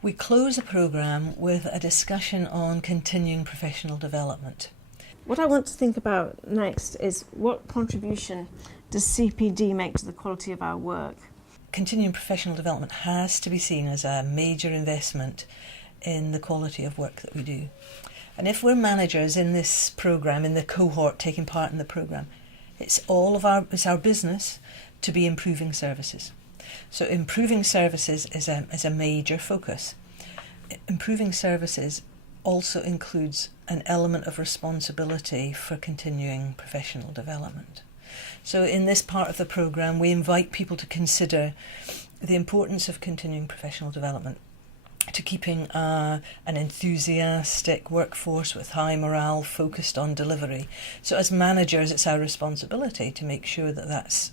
We close the programme with a discussion on continuing professional development. What I want to think about next is what contribution does CPD make to the quality of our work? Continuing professional development has to be seen as a major investment in the quality of work that we do. And if we're managers in this programme, in the cohort taking part in the programme, it's our business to be improving services. So improving services is a major focus. Improving services also includes an element of responsibility for continuing professional development. So in this part of the programme, we invite people to consider the importance of continuing professional development to keeping an enthusiastic workforce with high morale focused on delivery. So as managers, it's our responsibility to make sure that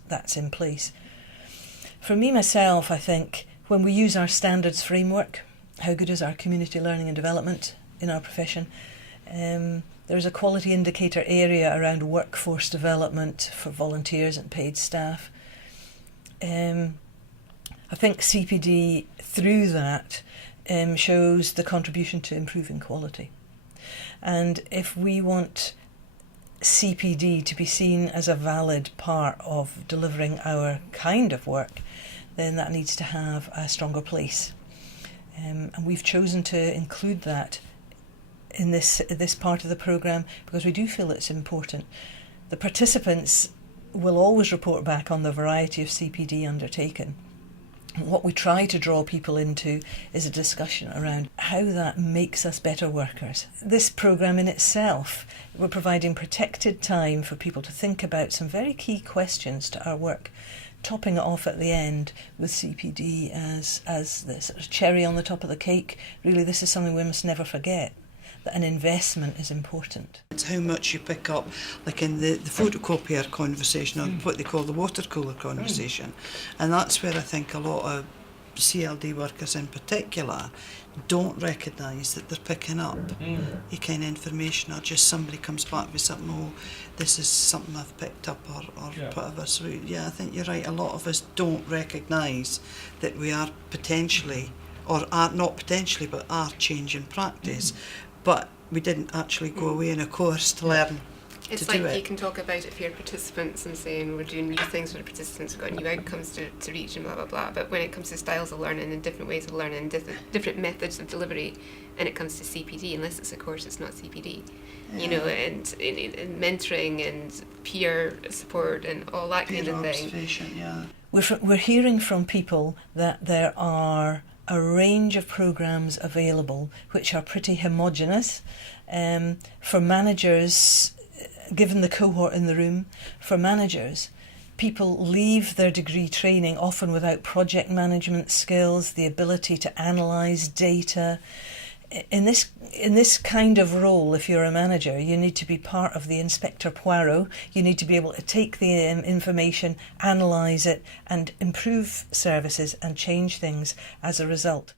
that's in place. For me, myself, I think when we use our standards framework, how good is our community learning and development in our profession? There's a quality indicator area around workforce development for volunteers and paid staff. I think CPD, through that, shows the contribution to improving quality. And if we want CPD to be seen as a valid part of delivering our kind of work, then that needs to have a stronger place. And we've chosen to include that in this part of the programme because we do feel it's important. The participants will always report back on the variety of CPD undertaken. What we try to draw people into is a discussion around how that makes us better workers. This programme in itself, we're providing protected time for people to think about some very key questions to our work, topping it off at the end with CPD as the sort of cherry on the top of the cake. Really, this is something we must never forget, that an investment is important. It's how much you pick up, like in the photocopier conversation, or what they call the water cooler conversation. And that's where I think a lot of CLD workers in particular don't recognise that they're picking up a kind of information, or just somebody comes back with something, oh, this is something I've picked up, or whatever. So yeah, I think you're right, a lot of us don't recognise that we are potentially, or are not potentially, but are changing practice. But we didn't actually go away in a course to learn It's to do like it. you can talk about it for your participants and saying we're doing new things for the participants, we've got new outcomes to reach and blah blah blah. But when it comes to styles of learning and different ways of learning, different methods of delivery, and it comes to CPD, unless it's a course, it's not CPD. You know, and mentoring and peer support and all that Peer kind of thing. observation, yeah. We're hearing from people that there are a range of programmes available which are pretty homogenous. For managers, given the cohort in the room, for managers, people leave their degree training often without project management skills, the ability to analyse data. In this kind of role, if you're a manager, you need to be part of the Inspector Poirot. You need to be able to take the information, analyse it, and improve services and change things as a result.